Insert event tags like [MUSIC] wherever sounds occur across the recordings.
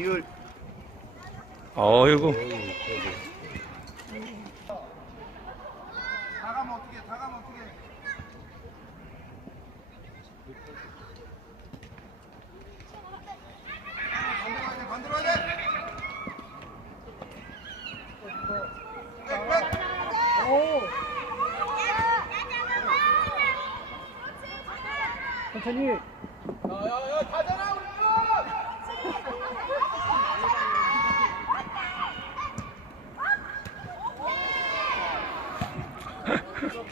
이율. 어이구. 다가면 어떻게? 다가면 어떻게? 반대로 가야 돼. 반대로 가야 돼. 백, 백. 천천히. 뛰어, 뛰어, 뛰어, 뛰어, 뛰어. 바로, 바로, 바로, 바로. 한 번만 가, 한 번만.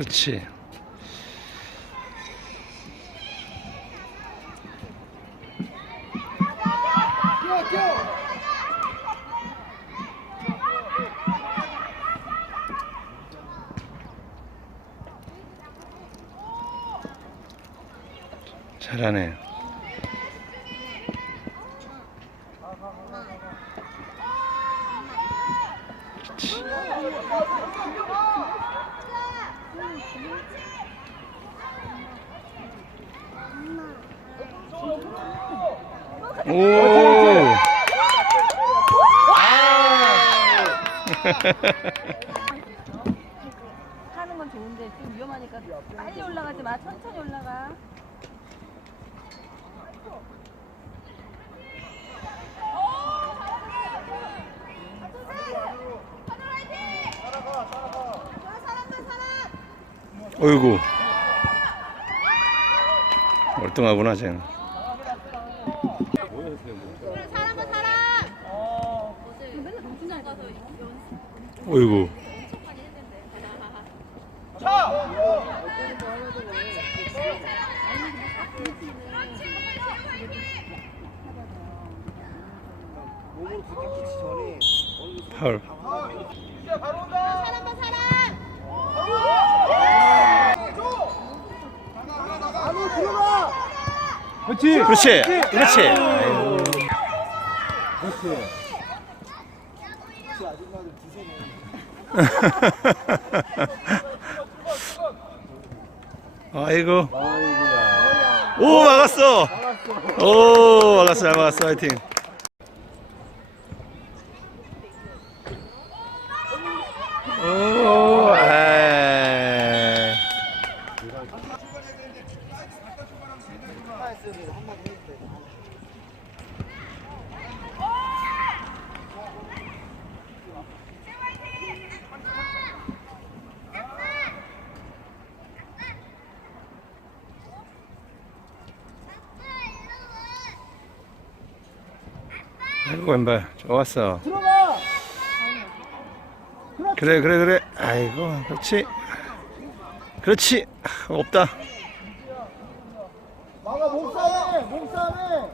그렇지. 뛰어, 뛰어. 잘하네. 오. 하 [LAUGHS] 는 건 좋은데 좀 위험하니까 빨리 올라가지 마. 천천히 올라가. 어이구. 멀뚱하구나, 쟤는. 맨날 정신을 가서 어이구. 몸으로 부딪히기 전에 파울. 바로 온다. 안으로 들어가. 그렇지. 그렇지. 그렇지. 아이고. 그렇지. 아이고. 아이고야. 오, 막았어. 오, 막았어. 잘 막았어. 화이팅. 오, 에이. 파했어야 돼. 한마디 해도 돼. 아이고, 왼발. 좋았어. 들어가. 그래, 그래, 그래. 아이고, 그렇지. 그렇지. 아, 없다. 막아 몸싸움해. 몸싸움해.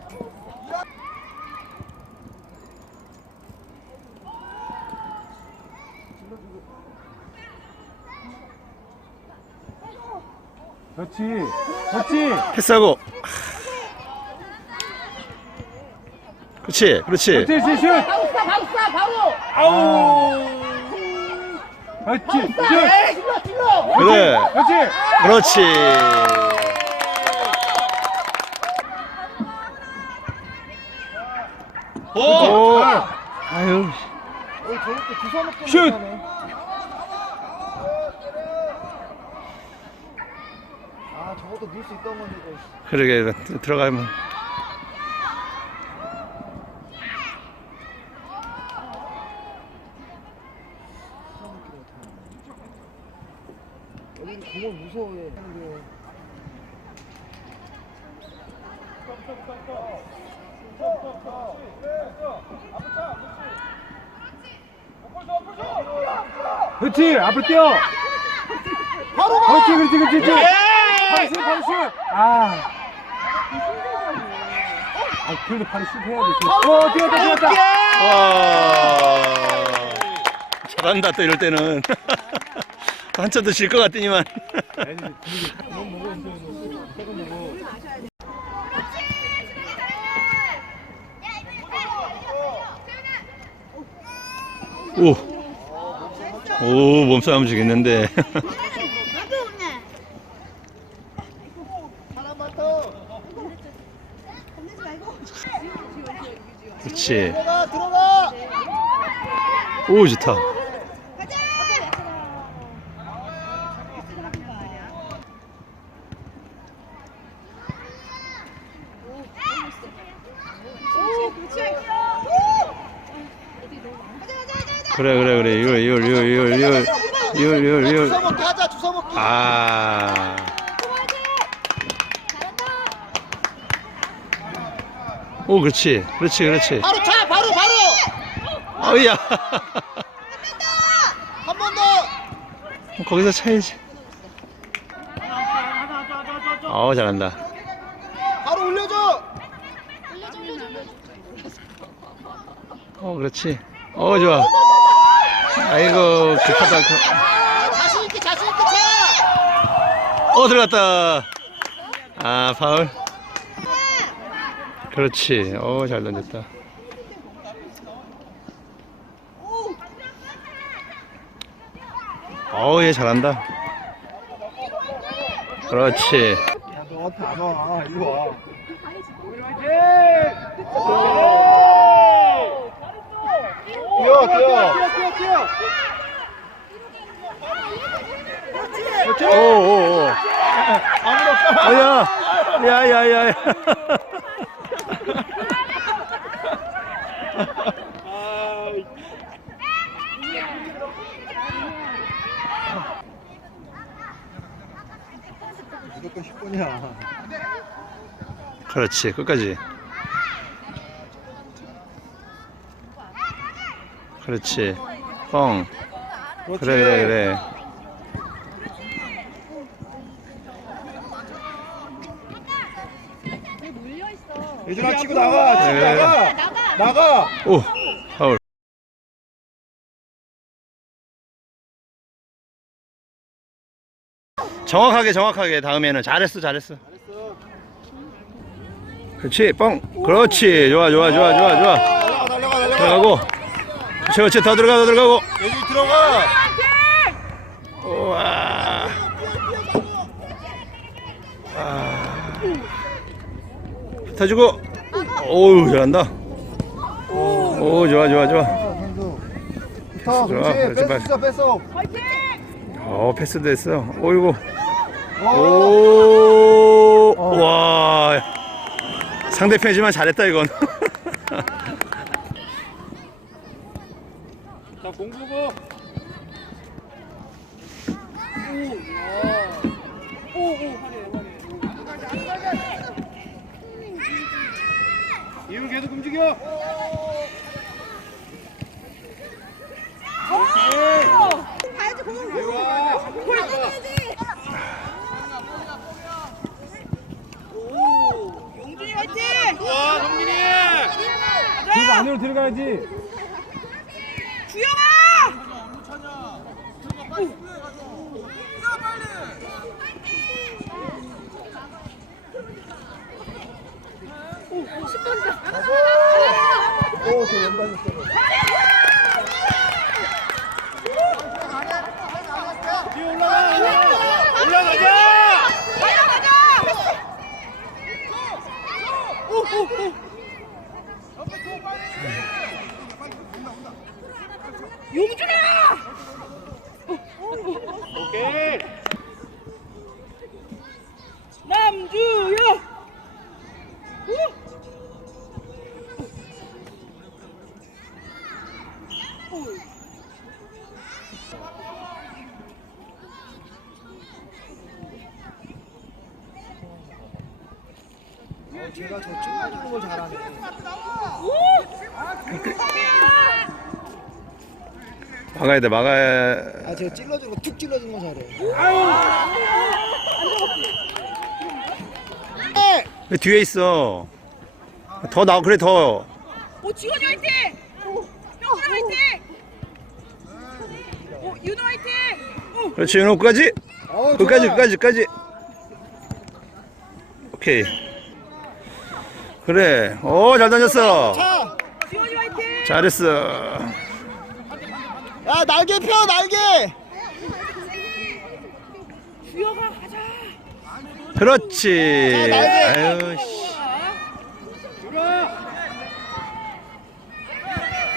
그렇지. 그렇지. 패스하고. 그렇지, 그렇지. 그렇지. 슛. 아우. 그렇지. 슛. 그래. 그렇지. 그렇지. 오. 아유. 슛! 아, 저것도 넣을 수 있던 건데. 그러게 들어가면 여기는 공을 무서워해. 그렇지. 앞으로 뛰어. 바로 가! 그렇지. 그렇지. 그렇지. 그렇지. 바로 슛. 바로 슛. 아. 아, 그래도 슛 해야 돼. 어, 뛰었다. 뛰었다. 와 잘한다 또 이럴 때는 [LAUGHS] 한참 더 질 것 같더니만 오. 오, 몸싸움 더. 그렇지. 들어가 들어가. 오, 좋다. 그래, 그래, 그래. 이걸, 이걸, 이걸, 이걸, 이걸, 이걸, 이걸, 이걸. 주워 먹기 하자 주워 먹기. 아. 오, 그렇지. 그렇지, 그렇지. 바로 차 바로 바로. 어이야. 한 번 더. 거기서 차야지. 어, 잘한다. 바로 올려줘. 어, 그렇지. 어, 좋아. 아이고, 급하다. 급- 아, 자신 있게 자신 있게 차. 어, 들어갔다. 아, 파울. 그렇지. 어, 잘 던졌다. 어우, 얘 잘한다. 그렇지. 너한테 안 와. 이리 와. 뛰어 뛰어. 오, 오, 오. 아무도. 어, 야, 야, 야, 야. 야. 무조건 10분이야. 그렇지, 끝까지. 그렇지. 뻥. 그래, 그래, 그래. 예준아 치고 나가. 치고 네. 나가. 나가. 오, 파울. 정확하게, 정확하게. 다음에는 잘했어, 잘했어. 그렇지, 뻥. 그렇지. 좋아, 좋아, 좋아, 좋아, 좋아. 날라가 날라가 날라가. 들어가고. 그렇지, 그렇지. 더 들어가, 더 들어가고. 예준이 들어가. 우와. 아. 터주고. 오우, 잘한다. 오, 좋아, 좋아, 좋아. 더 좋아, 그렇지. 그렇지, 뺐어 진짜 뺐어. 어, 패스도 했어. 오이고. 오. 오, 와. 상대편이지만 잘했다, 이건. 자, 공부고. 이분 계속 움직여. 가야지 공. 이리와. 볼 때려야지. 용준이 화이팅! 와, 성민이. 그 안으로 들어가야지. 오, 저 제가 저 찔러주는 걸 잘하네. 막아야 돼, 막아야. 아, 제가 찔러주는 거 툭 찔러주는 거 잘해. 왜 뒤에 있어? 더 나, 그래, 더. 오, 지원이 화이팅! 형준아 화이팅! 오, 윤호 화이팅! 오, 그렇지, 윤호 끝까지. 어, 끝까지, 좋아. 끝까지, 끝까지. 오케이. 그래. 오, 잘 던졌어. 차. 지원이 화이팅! 잘했어. 야 날개 펴 날개. 주혁아 가자. 그렇지. 아유, 씨.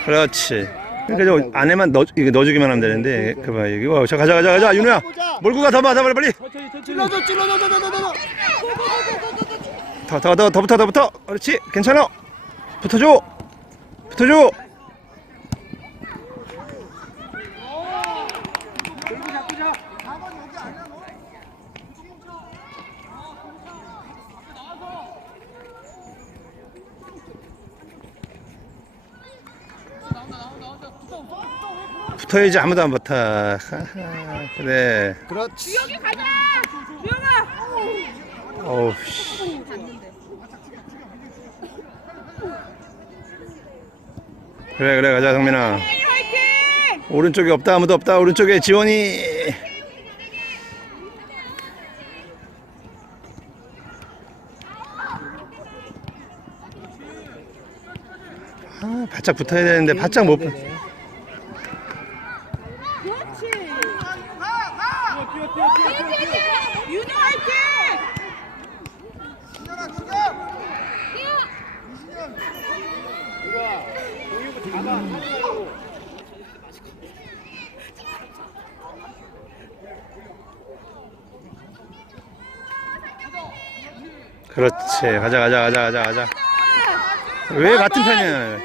그렇지. 그러니까 저 안에만 넣어, 이거 넣어주기만 하면 되는데. 그 봐, 여기. 와, 자, 가자, 가자, 가자. 윤우야. 몰고 가, 더 봐, 빨리. 찔러줘 찔러줘 찔러줘. 더, 더, 더, 더 붙어, 더 붙어. 그렇지. 괜찮아. 붙어줘. 붙어줘. 붙어야지 아무도 안 붙어. 하하, 그래. 그렇지. 여기 가자. 주혁아. 어우, 씨. 그래, 그래, 가자, 성민아. 오른쪽에 없다, 아무도 없다. 오른쪽에 지원이. 아, 바짝 붙어야 되는데 바짝 못. 붙- 그렇지. 윤호 화이팅! 그렇지. 가자, 가자, 가자, 가자, 가자. 왜 같은 편이야?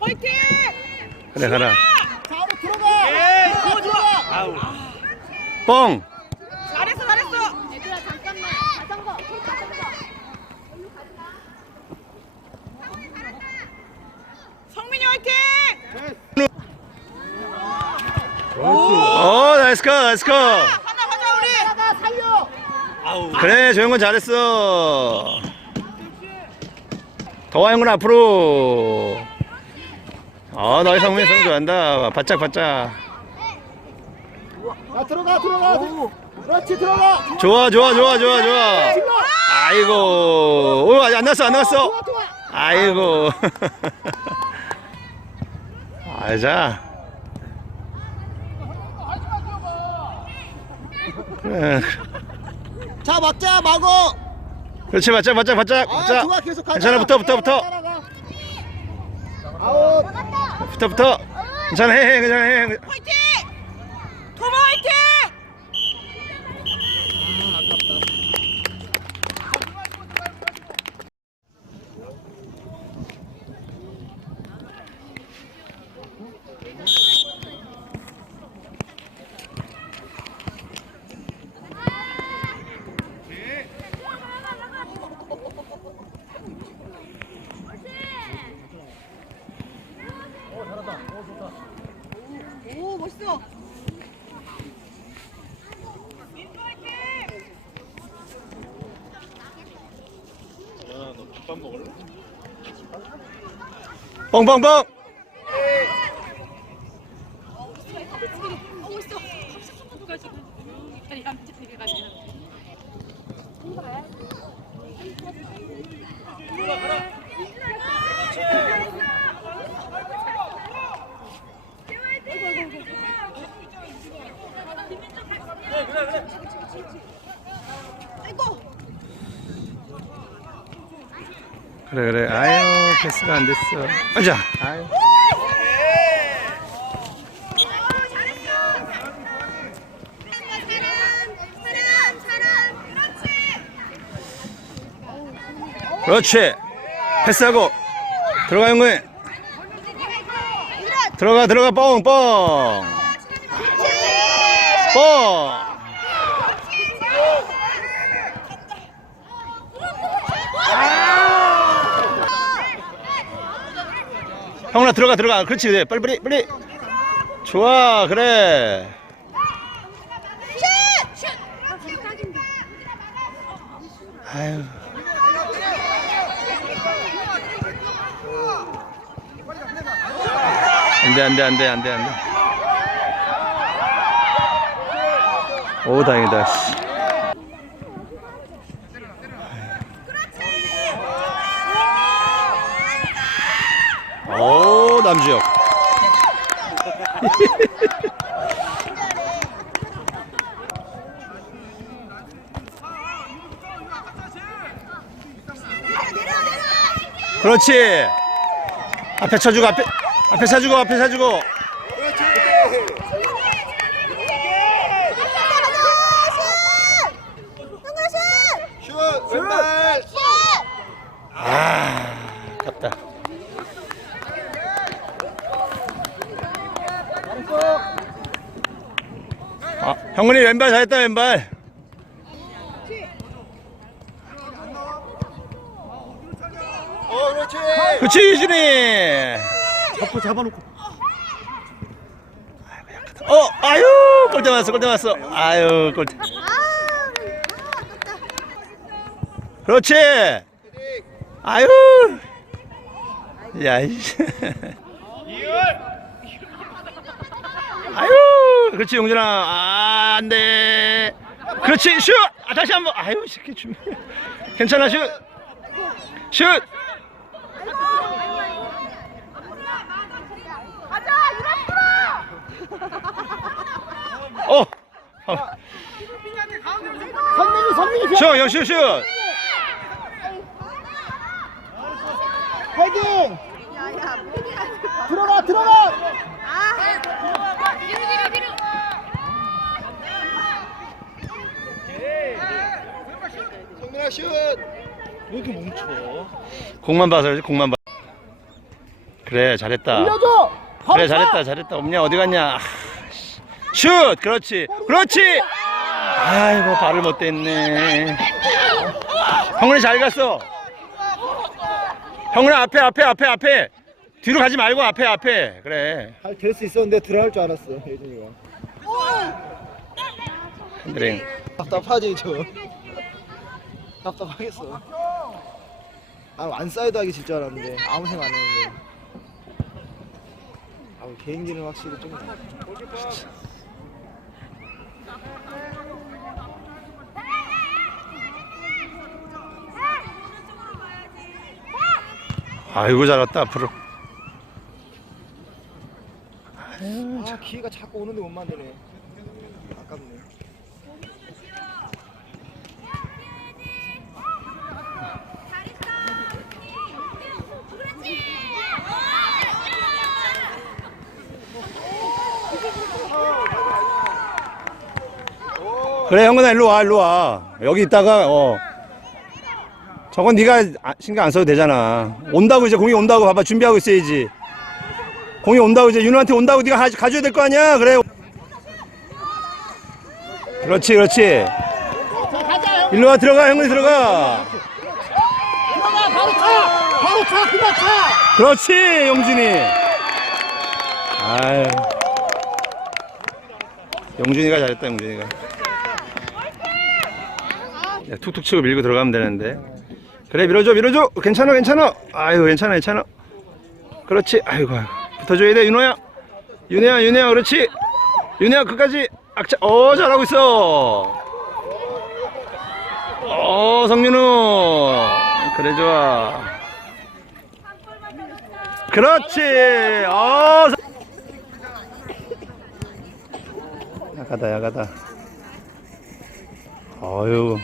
화이팅! 그래, 가라. 들어가. 더 좋아. 뻥. 잘했어 잘했어. 얘들아 잠깐만 자전거 손 자전거 성민이 화이팅! 컷. 하나 가자 우리. 나가 살려. 그래, 조영건 잘했어. 더 하영군 앞으로. 아, 너희 성민 성 좋아한다. 바짝, 바짝. 야 들어가 들어가. 그렇지 들어가. 좋아, 좋아, 좋아, 좋아, 좋아. 아이고. 오, 아직 안 났어, 안 났어. 아이고. [LAUGHS] 아자. 자 막자 막어. 그렇지, 바짝, 바짝, 바짝, 아 바짝. 좋아 계속 가자. 괜찮아, 붙어, 붙어, 붙어. 따라가. 아웃. 붙어, 붙어. 괜찮아, 해, 해, 괜찮아, 해. 화이팅! 도마 화이팅! 뻥뻥뻥. 그래, 그래. 아유, 패스가 안 됐어. 가자. 아유. 그렇지. 패스하고 들어가 영구해. 들어가 들어가 뻥 뻥. 뻥. 형훈아 들어가 들어가. 그렇지 그래. 빨리 빨리 빨리. 좋아 그래. 아유. 안돼 안돼 안돼 안돼 안돼. 오 다행이다 씨. 오 남주혁 그렇지. 앞에 쳐주고 앞에 앞에 쳐주고 앞에 쳐주고. 슛 왼발 아 아깝다. 아, 형근이 왼발 잘했다 왼발 어 그렇지 그렇지 유진이. 잡고 잡아놓고. 어 아유 골대 맞았어 골대 맞았어. 아유 골대 그렇지. 아유. 야이씨. 아유 그렇지 용준아. 아 안돼. 그렇지 슛! 아, 다시 한번. 아유 이 새끼 준비. 괜찮아 슛슛 가자 유라 어 어. 선민이 선민이 슛, 여, 슛, 슛. 헤딩. 야야 들어가 들어가. 아 뒤로 뒤로 뒤로 성민아 슛 왜 이렇게 뭉쳐? 공만 봐서 공만 봐. 그래, 잘했다. 올려줘. 그래, 잘했다, 잘했다. 없냐, 어디 갔냐. 아, 씨. 슛! 그렇지, 그렇지! 아이고, 발을 못 댔네. 형은이 잘 갔어. 형은아, 앞에, 앞에, 앞에, 앞에. 뒤로 가지 말고 앞에, 앞에. 그래. 될 수 있었는데 들어갈 줄 알았어 예준이가. 핸드링. 답답하지 저. 답답하겠어. 아 완사이드 하기 진줄 알았는데 아무 생각 안 했는데. 아 개인기는 확실히 좀. 아이고, 잘했다, 앞으로. 아 기회가 자꾸 오는데 못 만드네. 그래 형근아 일로 와 일로 와. 여기 있다가 어. 저건 네가 아- 신경 안 써도 되잖아. 온다고 이제 공이 온다고 봐봐. 준비하고 있어야지. 공이 온다고 이제 윤우한테 온다고 네가 가, 가져야 될 거 아니야? 그래. 그렇지 그렇지. 일로 와 들어가 형근이 들어가. 들어가 바로 차. 바로 차 그냥 차. 그렇지 용준이. 아유. 용준이가 잘했다 용준이가 야, 툭툭 치고 밀고 들어가면 되는데. 그래 밀어줘 밀어줘. 괜찮아 괜찮아. 아유 괜찮아 괜찮아. 그렇지. 아이고 아이고. 붙어줘야 돼 윤호야. 윤혜야 윤혜야 그렇지. 윤혜야 끝까지 악자 어 잘하고 있어. 어 성민우. 그래 좋아. 그렇지. 어 서- 야가다 야가다. 어유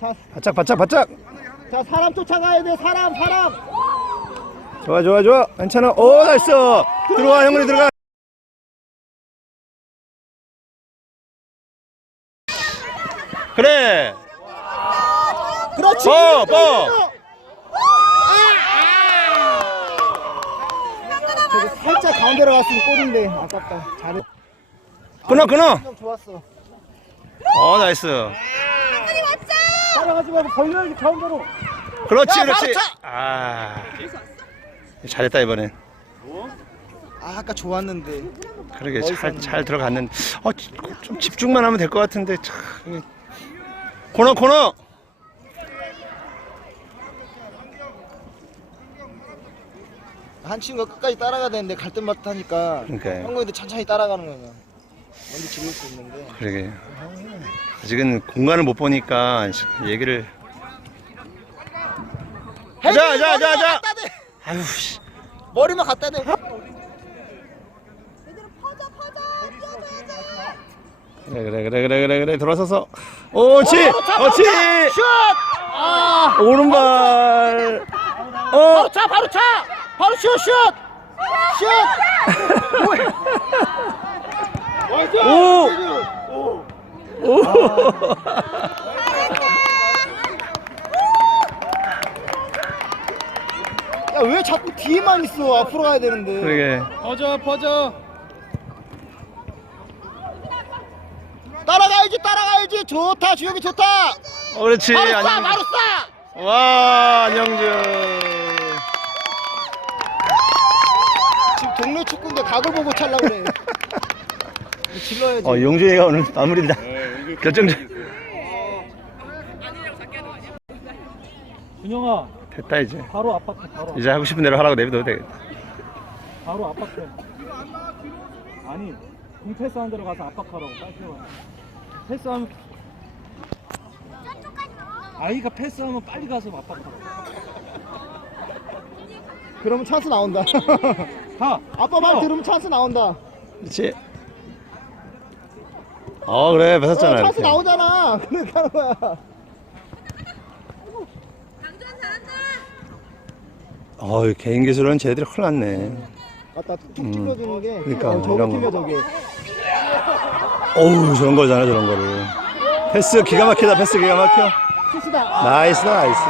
자, 바짝 바짝 바짝 자 사람 쫓아가야 돼 사람 사람. 좋아 좋아 좋아 괜찮아 오 나이스 들어와 형근이 들어가 그래 그렇지. 뻐, 뻐. 저기 살짝 가운데로 갔으면 골인데 아깝다. 잘해. 끊어 끊어 좀 좋았어. 어 나이스 따라가지 말고 벌려야지 가운데로. 그렇지 야, 그렇지! 아 잘했다 이번엔 아 아까 좋았는데. 그러게 잘, 잘 들어갔는데 어, 좀 집중만 하면 될 것 같은데 참 이게. 코너 코너 한 친구가 끝까지 따라가야 되는데 갈 때마다 하니까 그러니까요. 형님도 천천히 따라가는 거야. 먼저 즐길 수 있는데. 그러게. 아직은 공간을 못 보니까 얘기를. 자, 자, 자, 자. 아유, 씨. 머리만 갖다 대. 그래, 그래, 그래, 그래, 그래, 그래. 돌아서서. 옳지! 옳지! 슛! 아! 오른발. 어! 바로 차, 바로 차! 바로 슛, 슛! 슛! 오! 오! 야, 왜 자꾸 뒤에만 있어? 앞으로 가야 되는데. 그러게. 퍼져 퍼져 따라가야지, 따라가야지. 좋다, 주혁이 좋다. 어, 그렇지. 바로 쏴, 안녕. 바로 쏴. 와, 안영준. 지금 동네 축구인데 각을 보고 찰라 그래. [LAUGHS] 질러야지. 어, 영준이가 오늘 마무리다. 결정적. 준영아 됐다, 이제. 바로 아파트 바로 이제 하고 싶은 대로 하라고 내비둬도 되겠다. 바로 아파트 아니 공 패스하는 데로 가서 압박하라고 빨리 와 패스하면 아이가 패스하면 빨리 가서 압박하라고 그러면 찬스 나온다. 가 아빠 말 어. 들으면 찬스 나온다. 그렇지. 어, 그래. 어, 뺏었잖아. 찬스 이렇게. 나오잖아. 그렇게 하는 거야. 어이, 개인 기술은 쟤들이 큰일 났네. 아까 툭툭 음. 찔러주는 게. 그러니까, 어, 저거 이런 거. 저게. 어우, 저런 거잖아, 저런 거를. 패스 기가 막히다, 패스 기가 막혀. 슛이다. 나이스, 나이스.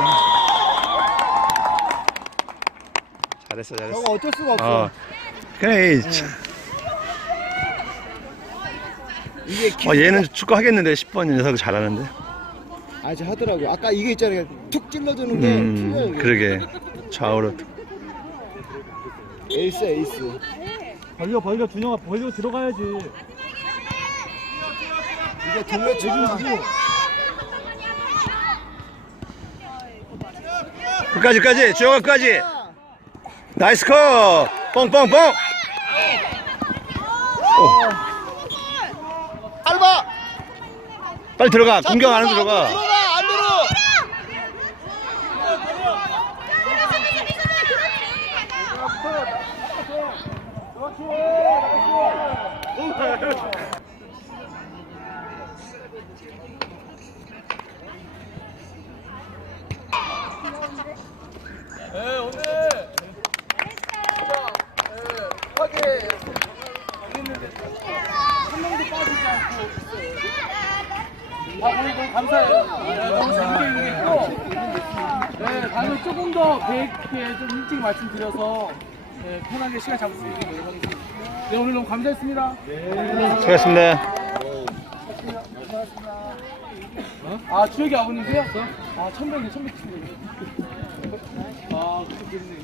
잘했어, 잘했어. 저거 어쩔 수가 없어. 어. 그래, 이 참. 이게 기... 어, 얘는 축구 하겠는데, 10번 녀석 잘하는데. 아, 저 하더라고. 아까 이게 있잖아요. 툭 찔러주는 게 틀려요. 음. 그러게. 좌우로. 에이스, 에이스. 벌려 벌려 준영아 벌려 들어가야지 동네 축구. 끝까지, 끝까지. 주영아, 끝까지. 나이스 컷! 뻥뻥뻥! 알바. 빨리 들어가. 자, 공격 안으로 들어가, 들어가. 들어가, 안으로. 아 오늘 너무 감사해요 네, 너무 재밌게 얘기했고 네 다음에 조금 더 계획 있게 좀 일찍 말씀드려서 네, 편하게 시간 잡을 수 있게 노력하겠습니다. 네 오늘 너무 감사했습니다. 수고하셨습니다. 아 주혁이 아버님이세요? 아 천백이 천백 친구 아 그렇게 됐네